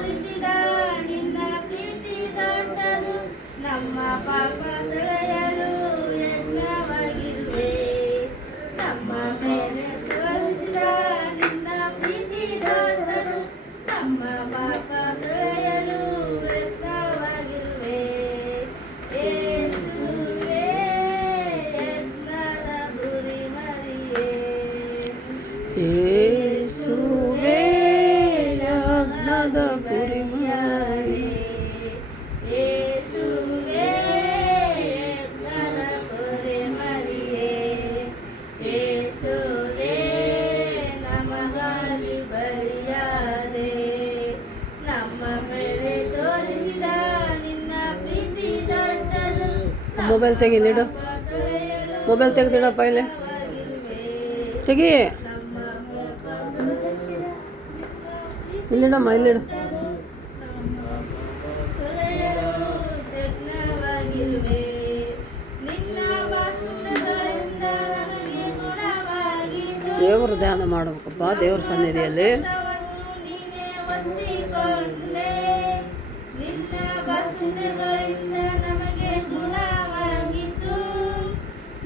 ತೋರಿಸಿದ ನಿನ್ನ ಪ್ರೀತಿ ದೊಡ್ಡದು, ನಮ್ಮ ಪಾಪ ತೊಳೆಯಲು ಯಜ್ಞವಾಗಿರುವೆ. ನಮ್ಮ ಮೇಲೆ ತೋರಿಸಿದ ನಿನ್ನ ಪ್ರೀತಿ ದೊಡ್ಡದು, ನಮ್ಮ ಪಾಪ ತೊಳೆಯಲು ಯಜ್ಞವಾಗಿರುವೆ. ಯೇಸುವೇ ಯಜ್ಞದ ಕುರಿಮರಿಯೇ, ಯೇಸುವೇ ಯಜ್ಞದ ಕುರಿಮರಿ, ಯೇಸುವೇ ಯಜ್ಞದ ಕುರಿಮರಿಯೇ, ಯೇಸುವೇ ನಮಗಾಗಿ ಬಲಿಯಾದೆ. ನಮ್ಮ ಮೇಲೆ ತೋರಿಸಿದ ನಿನ್ನ ಪ್ರೀತಿ ದೊಡ್ಡದು, ಮೊಬೈಲ್ ತೆಗಿಲಿಡು, ಮೊಬೈಲ್ ತೆಗೆದಿಡಪ್ಪ ಇಲ್ಲಿ ತೆಗಿ, ಇಲ್ಲಿಡಮ್ಮ ಇಲ್ಲಿಡು. ದೇವ್ರ ಧ್ಯಾನ ಮಾಡಬೇಕಪ್ಪ ದೇವ್ರ ಸನ್ನಿಧಿಯಲ್ಲಿ. ನಮಗೆ ಗುಣವಾಗಿತ್ತು,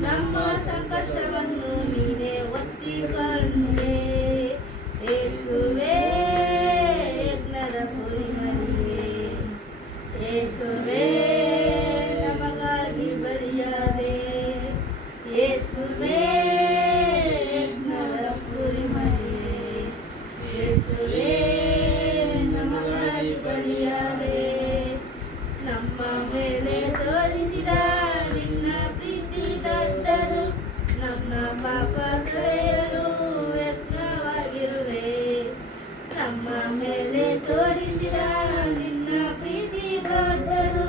ನಮ್ಮ ಸಂಕಷ್ಟವನ್ನು ನೀನೇ ಒತ್ತಿಕೊಂಡೆ. ಯೇಸುವೇ ಯಜ್ಞದ ಕುರಿಮರಿಯೇ, ಯೇಸುವೇ ನಮಗಾಗಿ ಬಲಿಯಾದೆ. ಯೇಸುವೇ ಯಜ್ಞದ ಕುರಿಮರಿಯೇ, ಯೇಸುವೇ ನಮಗಾಗಿ ಬಲಿಯಾದೆ. ನಮ್ಮ ಮೇಲೆ ತೋರಿಸಿದ ನಿನ್ನ ಪ್ರೀತಿ ದೊಡ್ಡದು, ನಮ್ಮ ಪಾಪ ತೊಳೆಯಲು ಯಜ್ಞವಾಗಿರುವೆ. ನಮ್ಮ ಮೇಲೆ ತೋರಿಸಿದ ನಿನ್ನ ಪ್ರೀತಿ ದೊಡ್ಡದು,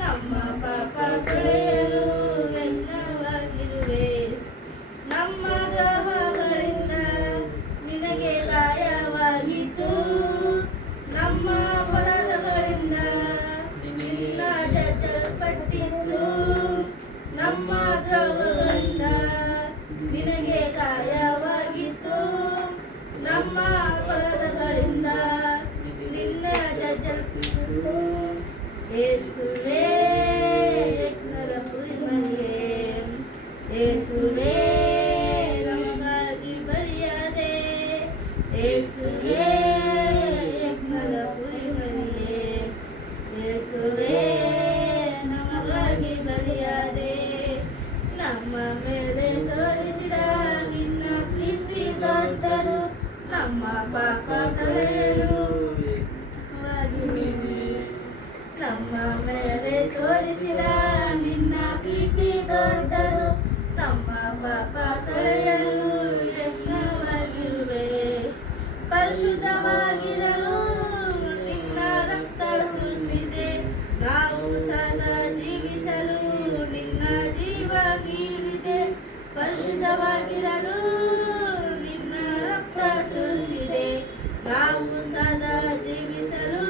ನಮ್ಮ ಪಾಪ ತೊಳೆಯಲು ಯಜ್ಞವಾಗಿರುವೆ. ನಮ್ಮ ದ್ರೋಹಗಳಿಂದ ನಿನಗೆ ಗಾಯವಾಗಿತ್ತು, ನಮ್ಮ ಅಪರಾಧಗಳಿಂದ ನಿನ್ನ ಜಜ್ಜಲ್ಪಟ್ಟಿತ್ತು. ನಮ್ಮ ದ್ರೋಹಗಳಿಂದ ನಿನಗೆ ಗಾಯವಾಗಿತ್ತು, ನಮ್ಮ ಅಪರಾಧಗಳಿಂದ ನಿನ್ನ ಜಜ್ಜಲ್ಪಟ್ಟಿತ್ತು. ಯೇಸುವೇ ಯಜ್ಞದ ಕುರಿಮರಿಯೇ, ಯೇಸುವೇ ನಮಗಾಗಿ ಬಲಿಯಾದೆ. ಯೇಸುವೇ ಯಜ್ಞದ ಕುರಿಮರಿಯೇ, ಯೇಸುವೇ ನಮಗಾಗಿ ಬಲಿಯಾದೆ. ನಮ್ಮ ಮೇಲೆ ತೋರಿಸಿದ ನಿನ್ನ ಪ್ರೀತಿ ದೊಡ್ಡದು, ನಮ್ಮ ಪಾಪ ತೊಳೆಯಲು ನಮ್ಮ ಮೇಲೆ ತೋರಿಸಿದ ನಿನ್ನ ಪ್ರೀತಿ ದೊಡ್ಡದು, ನಮ್ಮ ಪಾಪ ತೊಳೆಯಲು ಯಜ್ಞವಾಗಿರುವೆ. ಪರಿಶುದ್ಧವಾಗಿರಲು ನಿನ್ನ ರಕ್ತ ಸುರಿಸಿದೆ, ನಾವು ಸದಾ ಜೀವಿಸಲು ನಿನ್ನ ಜೀವ ನೀಡಿದೆ. ಪರಿಶುದ್ಧವಾಗಿರಲು ನಿನ್ನ ರಕ್ತ ಸುರಿಸಿದೆ, ನಾವು ಸದಾ ಜೀವಿಸಲು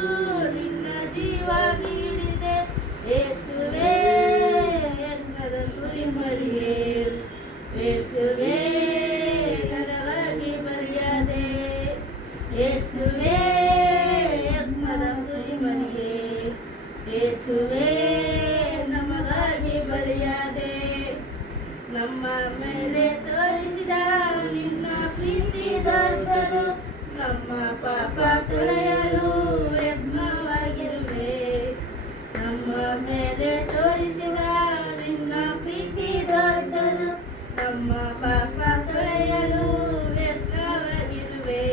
ನಿನ್ನ ಜೀವ ನೀಡಿದೆ. ಯೇಸುವೇ ಯಜ್ಞದ ಕುರಿಮರಿಯೇ, ಯೇಸುವೇ ನನಗಾಗಿ ಬಲಿಯಾದೆ. ಯೇಸುವೇ ಯಜ್ಞದ ಕುರಿಮರಿಯೇ, ಯೇಸುವೇ ನಮಗಾಗಿ ಬಲಿಯಾದೆ. ನಮ್ಮ ಮೇಲೆ ತೋರಿಸಿದ ನಿನ್ನ ಪ್ರೀತಿ ದೊಡ್ಡದು, ನಮ್ಮ ಪಾಪ ತೊಳೆಯಲು ಯಜ್ಞವಾಗಿರುವೆ. ನಮ್ಮ ಮೇಲೆ ತೋರಿಸಿದ ನಿನ್ನ ಪ್ರೀತಿ ದೊಡ್ಡದು, ನಮ್ಮ ಪಾಪ ತೊಳೆಯಲು ಯಜ್ಞವಾಗಿರುವೆ.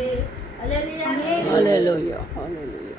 Hallelujah, hallelujah.